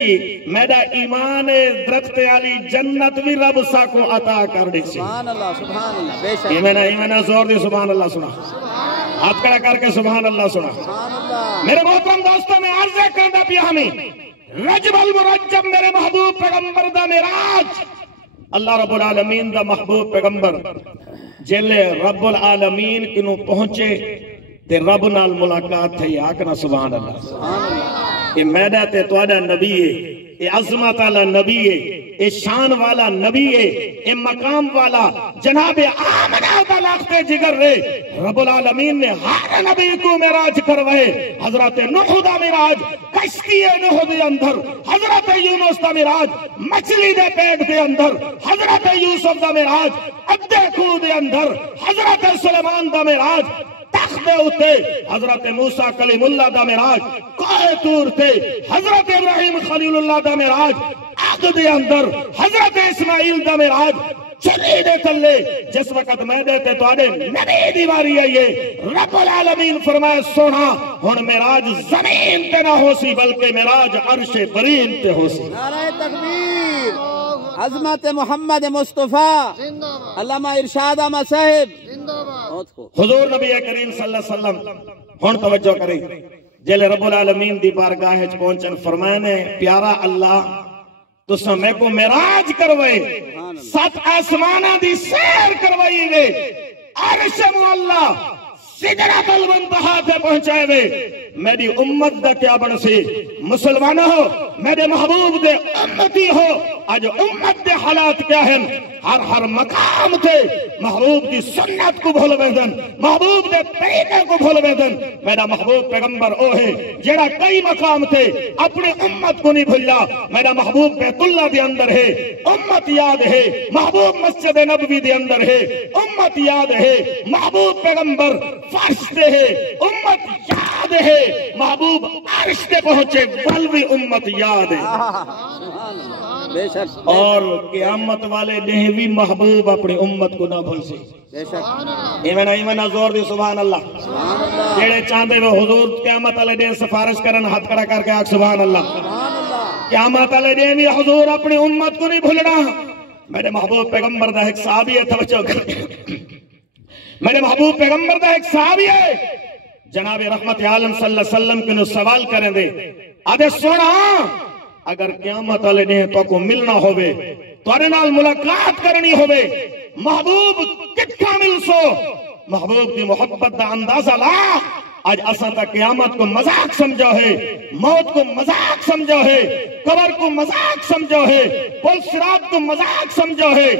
میرا ایمان درخت علی جنت بھی رب ساکو عطا کر دے سی. سبحان اللہ بے شک. ایمانہ زور دی سبحان اللہ سنا. ہاتھ کھڑا کر کے سبحان اللہ سنا. میرے محترم دوستوں میں عرض کرنا پیا ہمیں رجب المرجب میرے محبوب پیغمبر دا معراج. اللہ رب العالمین دا محبوب پیغمبر جلے رب العالمین کنو پہنچے تے رب نال ملاقات تھی. آکنا سبحان اللہ. یہ میدہ تے توڑا نبی ہے، یہ عظمت والا نبی ہے، یہ شان والا نبی ہے، یہ مقام والا جناب آمنہ دا لاغتے جگر رہے. رب العالمین نے ہر نبی کو معراج کروائے. حضرت نوح دا معراج کشتی نوح دے اندر، حضرت یونس دا معراج مچھلی دے پیٹ دے اندر، حضرت یوسف دا معراج ابدے خو دے اندر، حضرت سلیمان دا معراج تخت ہوتے، حضرت موسیٰ کلیم اللہ دا معراج کوہ طور تے، حضرت ابراہیم خلیل اللہ دا معراج عہد دے اندر، حضرت اسماعیل دا معراج چلی دے تلے. جس وقت میں دیتے تو آنے نبی دیواری آئیے. رب العالمین فرمائے سونا ہن معراج زمین تے نہ ہو سی بلکہ معراج عرش برین تے ہو سی. نعرہ تکبیر. عظمت محمد مصطفیٰ علامہ ارشاد احمد صاحب. حضور نبی کریم صلی اللہ علیہ وسلم ہن توجہ کریں. جلے رب العالمین دی بارگاہ پہنچن فرمانے پیارا اللہ تسا میں کو معراج کروئے، 7 آسمانہ دی سیر کروئی گے، عرش معلا سدرۃ المنتہا تے پہنچائے وے. میری امت دا کیا بن سی؟ مسلمان ہو، میرے محبوب دے امتی ہو. آج امت دے حالات کیا ہیں؟ ہر مقام تھے محبوب دی سنت کو بھول بیدن، محبوب دے طریقے کو بھول بیدن. میرا محبوب پیغمبر او ہے جیڑا کئی مقام تھے اپنے امت کو نہیں بھلا. میرا محبوب بیت اللہ دے اندر ہے، امت یاد ہے. محبوب مسجد نبوی دے اندر ہے، امت یاد ہے. محبوب پیغمبر فرش دے ہے، امت یاد ہے. محبوب عرش دے پہنچے بل بھی امت یاد ہے. بے شک. اور قیامت والے نے بھی محبوب اپنی امت کو نہ بھول سی. بے شک. ایمانہ زور دی سبحان اللہ. جیڑے چاندے وہ حضور قیامت والے نے سفارش کرن ہاتھ کھڑا کر کے آگ سبحان اللہ. قیامت والے نے بھی حضور اپنی امت کو نہیں بھولنا. میرے محبوب پیغمبر دا ایک صحابی ہے، توجہ کریں. میرے محبوب پیغمبر دا ایک صحابی ہے، جناب رحمت عالم صلی اللہ علیہ وسلم کنو سوال کریں دے. آدھے سونا اگر قیامت والے نے تو کو ملنا ہوئے، توڑے نال ملاقات کرنی ہوئے، محبوب کتھا مل سو؟ محبوب دی محبت دا اندازہ لا. آج اساں تا قیامت کو مذاق سمجھو ہے، موت کو مذاق سمجھو ہے، قبر کو مذاق سمجھو ہے، پل صراط کو مذاق سمجھو ہے.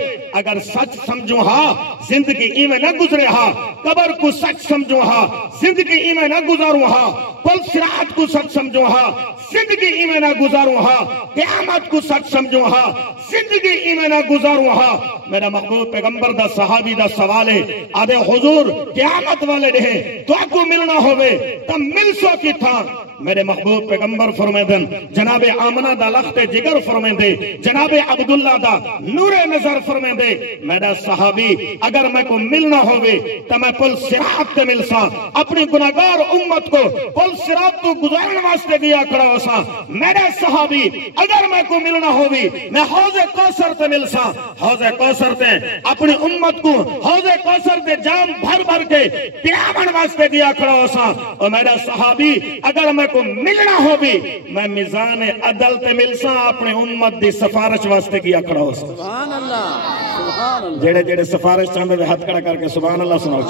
اگر سچ سمجھو ہاں زندگی ایمیں نہ گزرے ہاں، قبر کو سچ سمجھو ہاں زندگی ایمیں نہ گزارو ہاں، پل صراط کو سچ سمجھو ہاں زندگی ایمیں نہ گزارو ہاں، قیامت کو سچ سمجھو ہاں زندگی ایمیں نہ گزارو ہاں. میرا محبوب پیغمبر دا صحابی دا سوال ہے. آدھے حضور قیامت والے رہے تو آپ کو ملنا ہوئے تم مل سو کی تھا. میرے محبوب پیغمبر فرمائے دن جناب آمنہ دا لخت جگر فرمائے دے، جناب عبداللہ دا نور نظر فرمائے دے. میرا صحابی اگر میں کو ملنا ہوئے تو میں پل صراط تے مل سا، اپنی گناہگار امت کو پل صراط تو گزارن واسطے گیا کھڑا ہو سا. میرا صحابی اگر میں کو ملنا ہوئے میں حوض کوثر تے مل سا، حوض کوثر تے اپنی امت کو حوض کوثر تے جام بھر بھر کے پیامن واسطے گیا کھڑا ہو سا. اور میرا صحابی اگر میں کو ملنا ہو بھی میں میزان عدل تے مل سا، اپنے امت دی سفارش واسطے کیا کھڑا ہو سا. سبحان اللہ. جڑے جڑے سفارش چاندے ہوئے ہاتھ کھڑا کر کے سبحان اللہ سناؤ.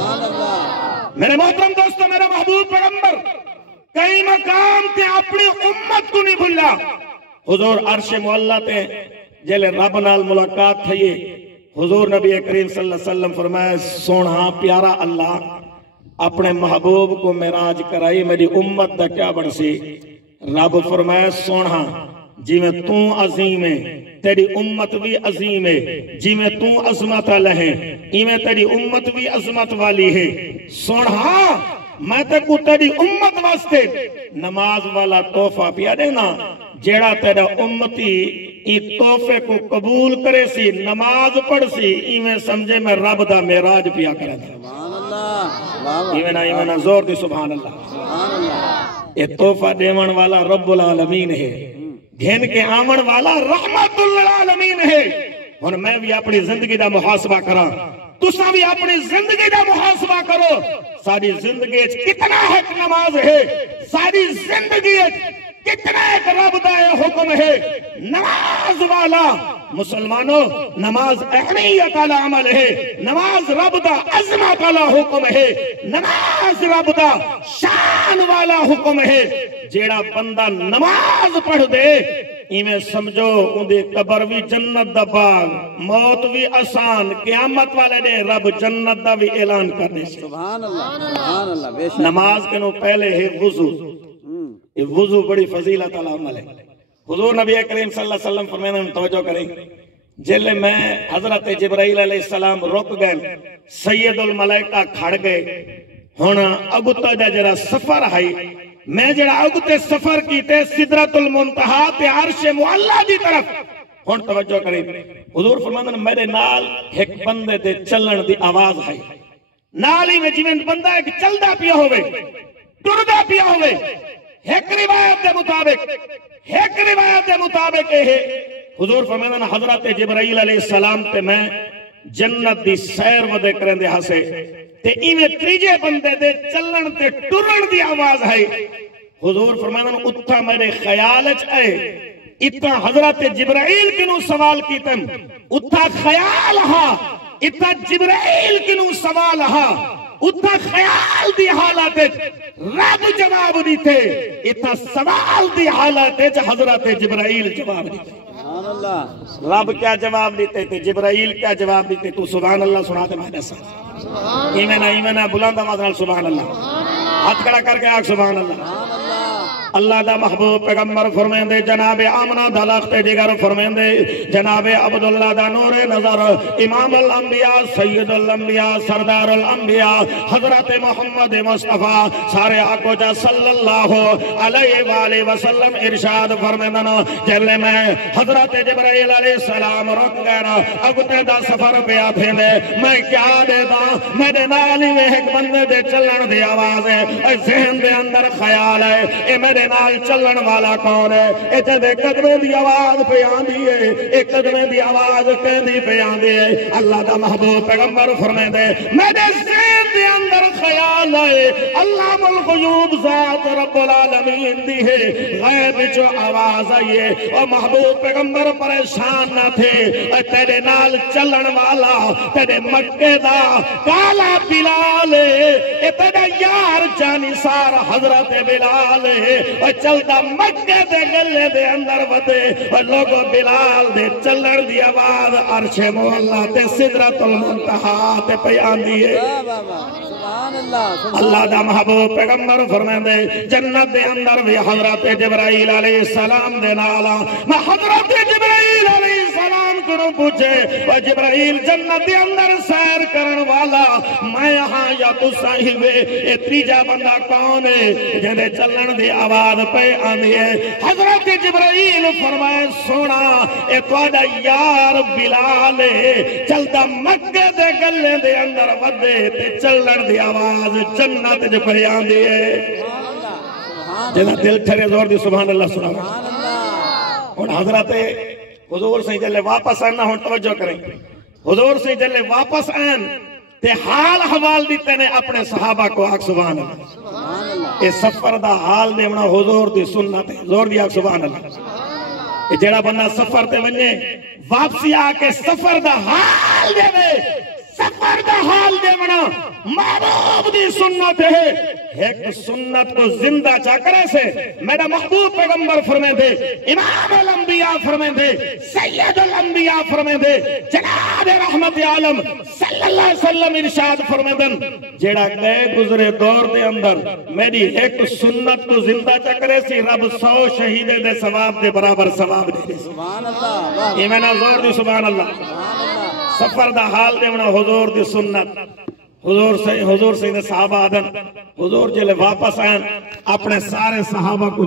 میرے محترم دوستو، میرا محبوب پیغمبر کئی مقام تے اپنی امت کو نہیں بھلا. حضور عرش معلا تے جلے رب نال ملاقات تھئیے. حضور نبی کریم صلی اللہ علیہ وسلم فرمائے سونا پیارا اللہ اپنے محبوب کو معراج کرائی، میری امت دا کیا بن سی؟ رب فرمائے سونا جی میں تو عظیم ہے تیری امت بھی عظیم ہے، جی میں تو عظمت لہیں ای میں تیری امت بھی عظمت والی ہے. سونا میں تے کو تیری امت واسطے نماز والا تحفہ پیا دینا. جیڑا تیرا امتی ای تحفے کو قبول کرے سی، نماز پڑھ سی، ای میں سمجھے میں رب دا معراج پیا کرے تھا. ایمانہ زور دی سبحان اللہ. یہ تحفہ دیون والا رب العالمین ہے. گھن کے آمن والا رحمت للعالمین ہے. ہن میں بھی اپنی زندگی دا محاسبہ کراں، تساں بھی اپنی زندگی دا محاسبہ کرو. ساری زندگی کتنا ایک نماز ہے، ساری زندگی کتنا ایک رب دا حکم ہے. نماز والا مسلمانوں، نماز اہمیت والا عمل ہے، نماز رب دا عظمت والا حکم ہے، نماز رب دا شان والا حکم ہے. جیڑا بندہ نماز پڑھ دے ایویں سمجھو اندے قبر بھی جنت دا باغ، موت بھی آسان، قیامت والے نے رب جنت دا بھی اعلان کرنے سے. سبحان اللہ سبحان اللہ. بے شک نماز کے نو پہلے ہے وضو. یہ وضو بڑی فضیلت والا عمل ہے. حضور نبی کریم صلی اللہ علیہ وسلم فرمانے میں توجہ کریں، جلے میں حضرت جبرائیل علیہ السلام رک گئے، سید الملائکہ کھڑ گئے. ہن اگتا جڑا سفر ہے، میں جڑا اگتے سفر کیتے سدرۃ المنتہا تے عرش معلی دی طرف. ہن توجہ کریں، حضور فرماندے نے میرے نال ایک بندے دے چلن دی آواز ہے. نال ہی میں جویں بندہ ایک چلدا پیا ہوے، ٹردا پیا ہوے. ایک روایت دے مطابق ہے حضور فرماندے نے حضرت جبرائیل علیہ السلام تے میں جنت دی سیر ودے کرندے ہاسے تے ایویں تیجے بندے دے چلن تے ٹرن دی آواز ہے. حضور فرماندے نے اتھا میرے خیال وچ آئے، اتھا حضرت جبرائیل کنوں سوال کیتن، اتھا خیال ہا، اتھا جبرائیل کنوں سوال ہا، اتھا خیال دی حالت رب جواب دیتے، اتھا سوال دی حالت حضرت جبرائیل جواب دیتے. سبحان اللہ. رب کیا جواب دیتے تھے، جبرائیل کیا جواب دیتے. تو سبحان اللہ سنا دے میرے ساتھ، ایمنا بلند آواز نال سبحان اللہ. ہاتھ کھڑا کر کے آگ سبحان اللہ. اللہ دا محبوب پیغمبر فرمیندے جناب آمنہ دا لخت جگر فرمیندے جناب عبداللہ دا نور نظر امام الانبیاء سید الانبیاء سردار الانبیاء حضرت محمد مصطفیٰ سارے آقو جا صلی اللہ علیہ وآلہ وسلم ارشاد فرمیندنا جلے میں حضرت جبرائیل علیہ السلام رک گئے نا اگتے دا سفر پہ آتے دے میں کیا دے دا میرے نالی میں ایک بندے دے چلن دی آواز ہے، ذہن دے اندر خیال ہے اے میرے نال چلن والا کون ہے، اے جدے قدمے دی آواز پہ آندی ہے، اے قدمے دی آواز کہندی پہ آندی ہے. اللہ دا محبوب پیغمبر فرمائے دے میرے ذہن دے اندر خیال ہے اللہ الغیوب ذات رب العالمین دی ہے، غیب جو آواز آئیے اور محبوب پیغمبر پریشان نہ تھے. اے تیرے نال چلن والا تیرے مکے دا کالا بلال ہے، اے تیرے یار جانسار حضرت بلال ہے. اور چلتا مکے دے گلے دے اندر ودے اور لوگوں بلال دے چلن دی آواز عرش مولا تے سدرۃ المنتہا تے پیان دیئے. سبحان اللہ. اللہ دا محبوب پیغمبر فرمیندے جنت دے اندر بھی حضرت جبرائیل علیہ السلام دے نالا میں حضرت جبرائیل علیہ السلام کو پوچھے اور جبرائیل جنت دے اندر سیر کرن والا میں یہاں یا تو صاحب اے تیجا بندہ کون ہے جنہیں چلن دی آواز پہ آندی ہے. حضرت جبرائیل فرمائے سونا اے توڑا یار بلال ہے، چلتا مکے دے گلے دے اندر ودے تے چلن دی آواز جنت جو پہ آندی ہے. جنہ دل ٹھرے زور دی سبحان اللہ سنا. اور حضرت حضور سے جلے واپس آنا ہون توجہ کریں، حضور سے جلے واپس آن تے حال حوال دیتے نے اپنے صحابہ کو آگ سبحان اللہ. اے سفر دا حال دیونا حضور دی سنت ہے، زور دی آگ سبحان اللہ. اے جڑا بندہ سفر تے ونجے واپسی آکے سفر دا حال دے سفر دا حال دیونا محبوب دی سنت ہے. ایک سنت کو زندہ چاہ کرے سے میرا محبوب پیغمبر فرمائے دے، امام الانبیاء فرمائے دے، سید الانبیاء فرمائے دے، جناب رحمت عالم صلی اللہ علیہ وسلم ارشاد فرمائے دن جیڑا گئے گزرے دور دے اندر میری ایک سنت کو زندہ چاہ کرے سی رب 100 شہیدے دے ثواب دے برابر ثواب دے. سبحان اللہ. یہ میں نا زور دی سبحان اللہ. سفر دا حال دے منا حضور دی سنت. حضور سے صحابہ آدن حضور جلے واپس آئیں اپنے سارے صحابہ کو